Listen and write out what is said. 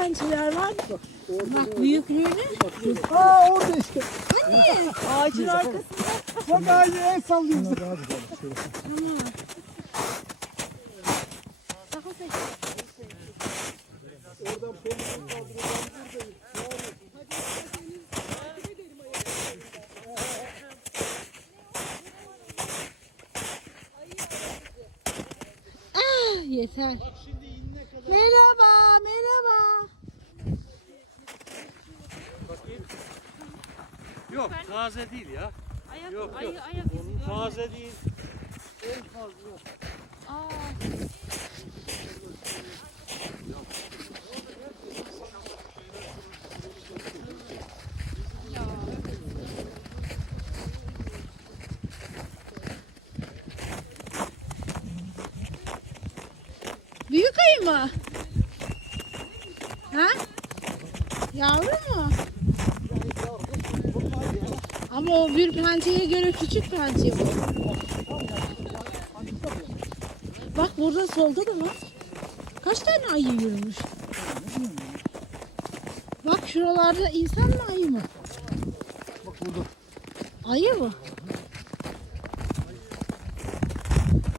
pençeler var. Bak büyüklüğünü. Aa orada işte. Hani? Ağacın arkasında. Bak ağacı el sallıyor bize. Sakın sen. Ah yeter. Merhaba, Yok taze değil ya. Ayak, Yok, ayı, yok. ayak izi görmedim. Taze değil. Aa, Büyük ayı mı? Ha? Yavru mu? O bir pençeye göre küçük pençe bu. Bak burada solda da var. Kaç tane ayı yürümüş? Bak şuralarda insan mı ayı mı? Bak burada. Ayı mı?